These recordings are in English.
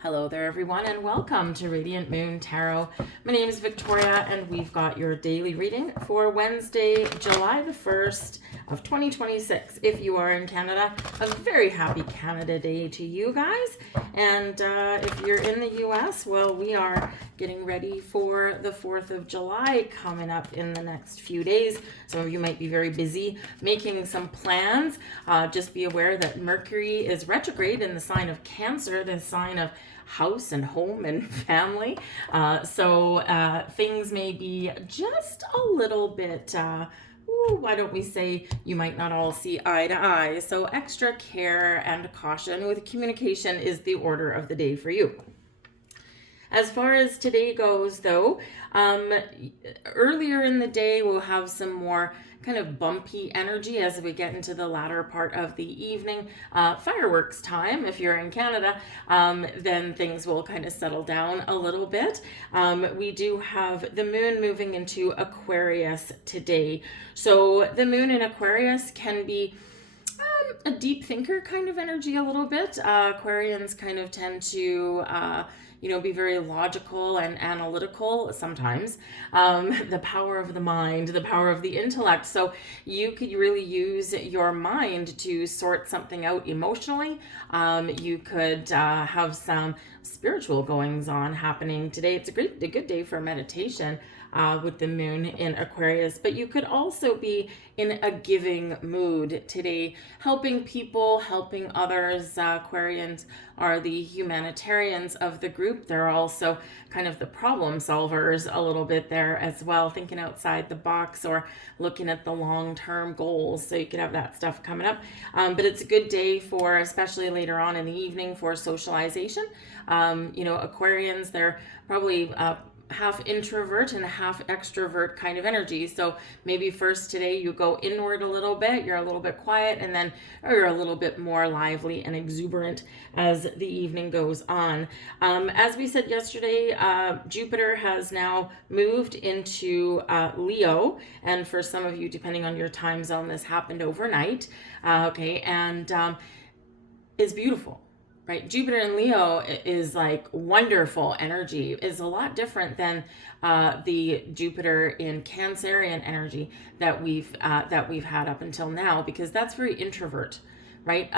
Hello there, everyone, and welcome to Radiant Moon Tarot. My name is Victoria, and we've got your daily reading for Wednesday, July the 1st of 2026. If you are in Canada, a very happy Canada Day to you guys. And if you're in the US, well, we are getting ready for the 4th of July coming up in the next few days. Some of you might be very busy making some plans. Just be aware that Mercury is retrograde in the sign of Cancer, the sign of house and home and family. So things may be just a little bit, why don't we say you might not all see eye to eye. So extra care and caution with communication is the order of the day for you. As far as today goes, though, earlier in the day, we'll have some more kind of bumpy energy as we get into the latter part of the evening. Fireworks time, if you're in Canada, then things will kind of settle down a little bit. We do have the moon moving into Aquarius today. So the moon in Aquarius can be a deep thinker kind of energy a little bit. Aquarians kind of tend to be very logical and analytical sometimes. The power of the mind, the power of the intellect. So you could really use your mind to sort something out emotionally. You could have some spiritual goings on happening today. It's a good day for meditation. With the moon in Aquarius, but you could also be in a giving mood today, helping people, helping others. Aquarians are the humanitarians of the group. They're also kind of the problem solvers a little bit there as well, thinking outside the box or looking at the long-term goals. So you could have that stuff coming up. But it's a good day for, especially later on in the evening, for socialization. Aquarians, they're probably half introvert and half extrovert kind of energy. So maybe first today you go inward a little bit, you're a little bit quiet, and then you're a little bit more lively and exuberant as the evening goes on. As we said yesterday, Jupiter has now moved into Leo, and for some of you, depending on your time zone, this happened overnight. And is beautiful. Right, Jupiter in Leo is like wonderful energy. Is a lot different than the Jupiter in Cancerian energy that we've had up until now, because that's very introvert. Right,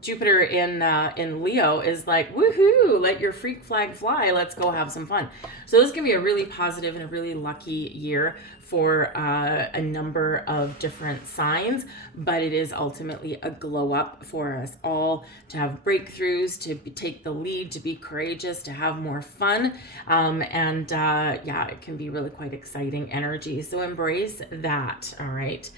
Jupiter in Leo is like, woohoo, let your freak flag fly, let's go have some fun. So this can be a really positive and a really lucky year for a number of different signs, but it is ultimately a glow up for us all to have breakthroughs, to take the lead, to be courageous, to have more fun, it can be really quite exciting energy. So embrace that. All right.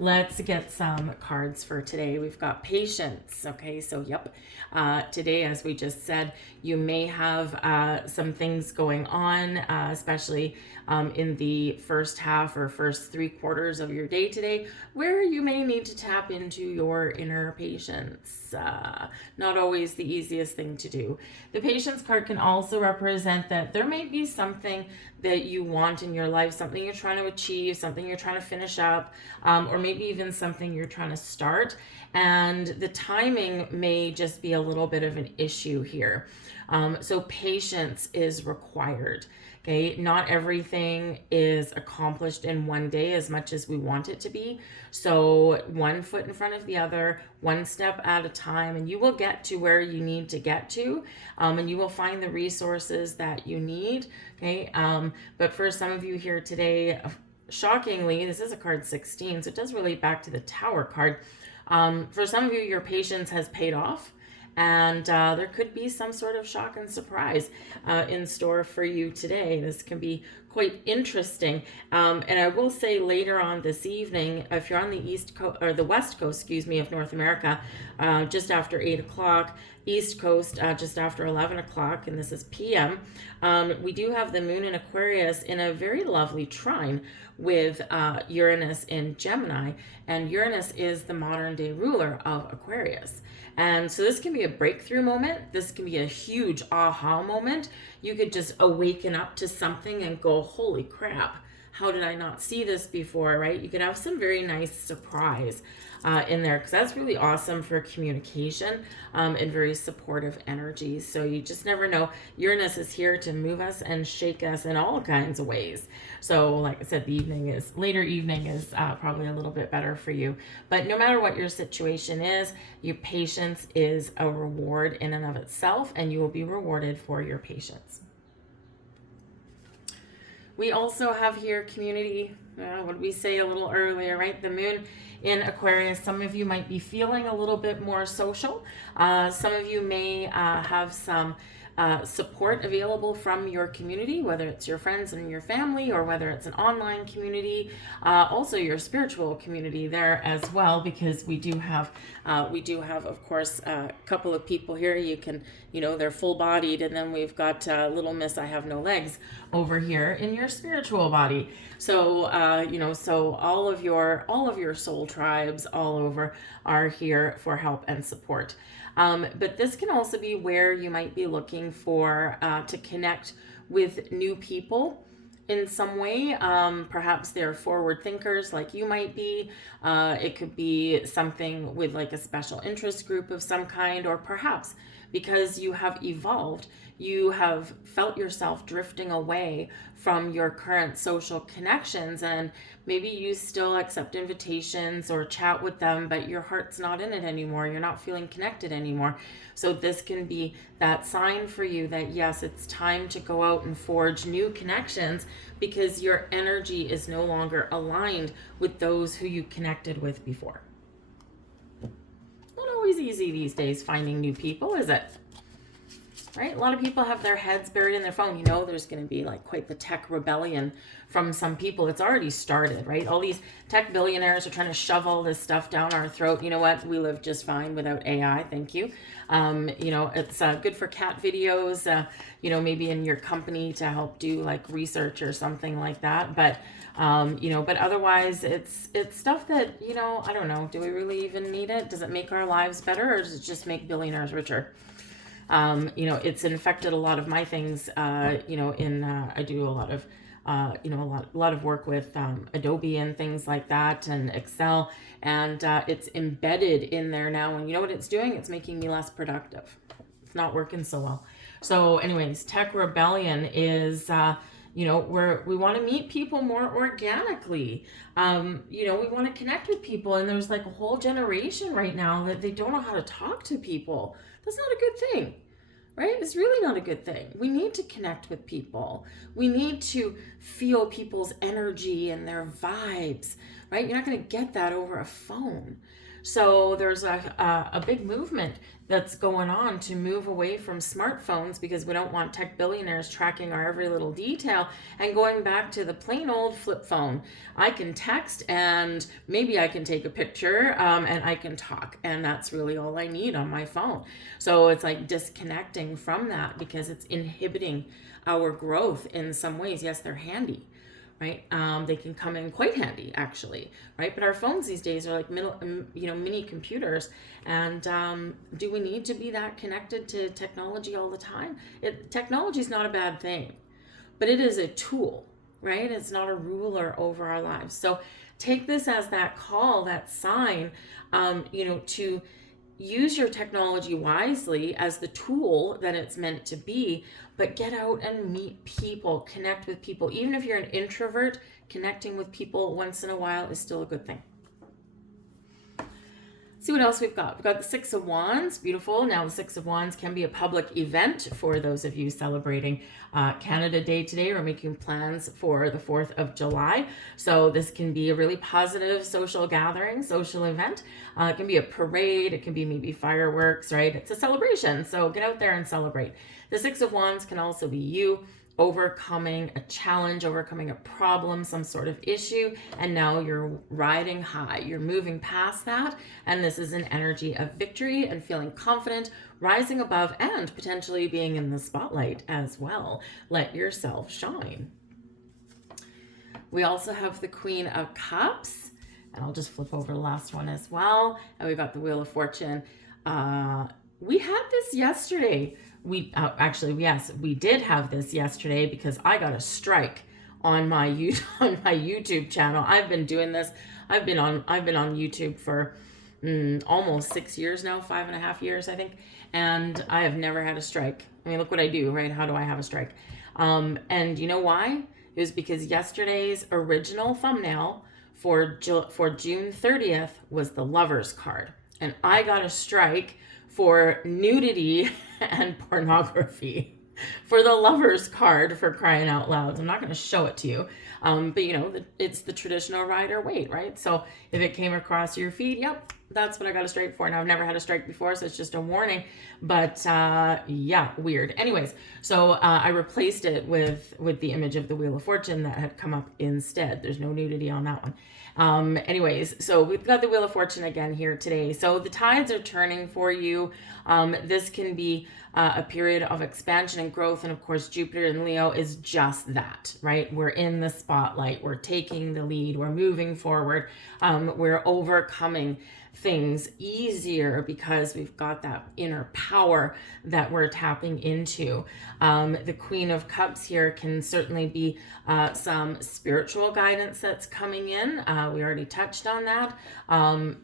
Let's get some cards for today. We've got patience. Okay, so today, as we just said, you may have some things going on, especially in the first half or first 3/4 of your day today, where you may need to tap into your inner patience. Not always the easiest thing to do. The patience card can also represent that there may be something that you want in your life, something you're trying to achieve, something you're trying to finish up, or maybe even something you're trying to start, and the timing may just be a little bit of an issue here. So patience is required. Okay, not everything is accomplished in one day as much as we want it to be. So one foot in front of the other, one step at a time, and you will get to where you need to get to, and you will find the resources that you need. Okay, but for some of you here today, shockingly, this is a card 16, so it does relate back to the Tower card. For some of you, your patience has paid off. And there could be some sort of shock and surprise in store for you today. This can be quite interesting. And I will say later on this evening, if you're on the East Coast or the West Coast, of North America, just after 8 o'clock, East Coast just after 11 o'clock, and this is PM, we do have the moon in Aquarius in a very lovely trine with Uranus in Gemini. And Uranus is the modern day ruler of Aquarius. And so this can be a breakthrough moment. This can be a huge aha moment. You could just awaken up to something and go, holy crap, how did I not see this before, right? You could have some very nice surprise in there, because that's really awesome for communication and very supportive energies. So you just never know. Uranus is here to move us and shake us in all kinds of ways. So like I said, the later evening is probably a little bit better for you. But no matter what your situation is, your patience is a reward in and of itself, and you will be rewarded for your patience. We also have here community, what did we say a little earlier, right? The moon in Aquarius. Some of you might be feeling a little bit more social. Some of you may have some support available from your community, whether it's your friends and your family, or whether it's an online community, also your spiritual community there as well, because we do have, of course, a couple of people here. You can, they're full-bodied, and then we've got little Miss I Have No Legs over here in your spiritual body. So, so all of your soul tribes all over are here for help and support. But this can also be where you might be looking for to connect with new people in some way. Perhaps they're forward thinkers like you might be. It could be something with like a special interest group of some kind, or perhaps because you have evolved, you have felt yourself drifting away from your current social connections, and maybe you still accept invitations or chat with them, but your heart's not in it anymore. You're not feeling connected anymore. So this can be that sign for you that yes, it's time to go out and forge new connections, because your energy is no longer aligned with those who you connected with before. Not always easy these days finding new people, is it? Right? A lot of people have their heads buried in their phone. There's going to be like quite the tech rebellion from some people. It's already started, right? All these tech billionaires are trying to shove all this stuff down our throat. You know what? We live just fine without AI. Thank you. It's good for cat videos, maybe in your company to help do like research or something like that. But, but otherwise it's stuff that, I don't know. Do we really even need it? Does it make our lives better, or does it just make billionaires richer? It's infected a lot of my things, I do a lot of, a lot of work with Adobe and things like that, and Excel, and it's embedded in there now. And you know what it's doing? It's making me less productive. It's not working so well. So anyways, tech rebellion is, we want to meet people more organically. We want to connect with people, and there's like a whole generation right now that they don't know how to talk to people. That's not a good thing, right? It's really not a good thing. We need to connect with people. We need to feel people's energy and their vibes, right? You're not going to get that over a phone. So there's a big movement that's going on to move away from smartphones, because we don't want tech billionaires tracking our every little detail, and going back to the plain old flip phone. I can text, and maybe I can take a picture, and I can talk, and that's really all I need on my phone. So it's like disconnecting from that, because it's inhibiting our growth in some ways. Yes, they're handy, right? They can come in quite handy, actually, right? But our phones these days are like mini computers. And do we need to be that connected to technology all the time? Technology is not a bad thing, but it is a tool, right? It's not a ruler over our lives. So take this as that call, that sign, to use your technology wisely as the tool that it's meant to be, but get out and meet people, connect with people. Even if you're an introvert, connecting with people once in a while is still a good thing. See what else we've got. We've got the Six of Wands. Beautiful. Now the Six of Wands can be a public event for those of you celebrating Canada Day today, or making plans for the 4th of July. So this can be a really positive social gathering, social event. It can be a parade. It can be maybe fireworks, right? It's a celebration. So get out there and celebrate. The Six of Wands can also be you overcoming a challenge, overcoming a problem, some sort of issue, and now you're riding high. You're moving past that, and this is an energy of victory and feeling confident, rising above, and potentially being in the spotlight as well. Let yourself shine. We also have the Queen of Cups, and I'll just flip over the last one as well, and we've got the Wheel of Fortune. We had this yesterday. We did have this yesterday, because I got a strike on my YouTube channel. I've been doing this. I've been on YouTube for almost 6 years now, 5.5 years, I think. And I have never had a strike. I mean, look what I do, right? How do I have a strike? And you know why? It was because yesterday's original thumbnail for June 30th was the Lovers card. And I got a strike for nudity and pornography for the Lovers card, for crying out loud. I'm not going to show it to you. But you know, it's the traditional rider weight, right? So if it came across your feed, yep, that's what I got a strike for. Now, I've never had a strike before, so it's just a warning. But yeah, weird. Anyways, so I replaced it with the image of the Wheel of Fortune that had come up instead. There's no nudity on that one. Anyways, so we've got the Wheel of Fortune again here today. So the tides are turning for you. This can be a period of expansion and growth. And of course, Jupiter in Leo is just that, right? We're in the spotlight. We're taking the lead. We're moving forward. We're overcoming things easier because we've got that inner power that we're tapping into. The Queen of Cups here can certainly be some spiritual guidance that's coming in. We already touched on that.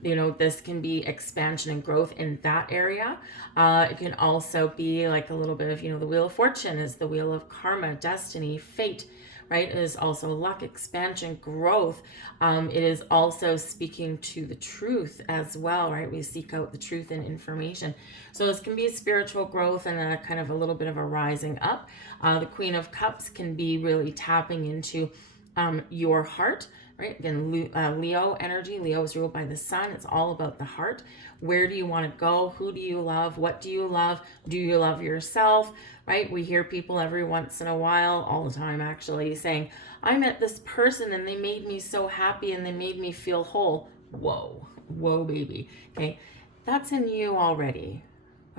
You know, this can be expansion and growth in that area. It can also be like a little bit of, you know, the Wheel of Fortune is the wheel of karma, destiny, fate, right? It is also luck, expansion, growth. It is also speaking to the truth as well, right? We seek out the truth and information. So this can be a spiritual growth and a kind of a little bit of a rising up. The Queen of Cups can be really tapping into your heart, right? Again, Leo energy. Leo is ruled by the sun. It's all about the heart. Where do you want to go? Who do you love? What do you love? Do you love yourself? Right? We hear people every once in a while, all the time actually, saying, I met this person and they made me so happy and they made me feel whole. Whoa, baby. Okay. That's in you already.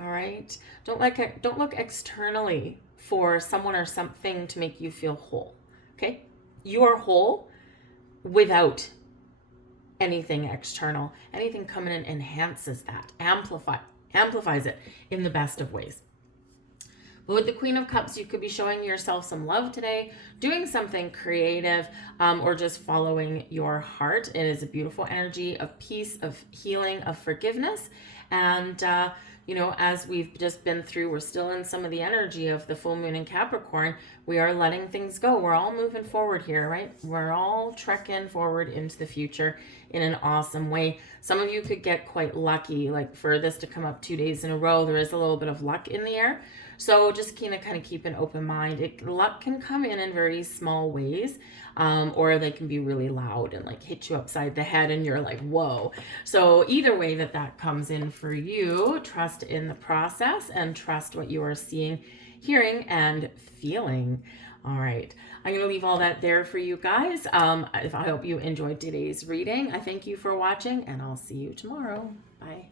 All right. Don't look externally for someone or something to make you feel whole. Okay. You are whole without anything external. Anything coming in enhances that, amplifies it in the best of ways. But with the Queen of Cups, you could be showing yourself some love today, doing something creative, or just following your heart. It is a beautiful energy of peace, of healing, of forgiveness. And, you know, as we've just been through, we're still in some of the energy of the full moon in Capricorn. We are letting things go. We're all moving forward here, right? We're all trekking forward into the future in an awesome way. Some of you could get quite lucky, like for this to come up 2 days in a row, there is a little bit of luck in the air. So just kind of keep an open mind. Luck can come in very small ways, or they can be really loud and like hit you upside the head and you're like, whoa. So either way that comes in for you, trust in the process and trust what you are seeing, hearing, and feeling. All right. I'm going to leave all that there for you guys. I hope you enjoyed today's reading. I thank you for watching and I'll see you tomorrow. Bye.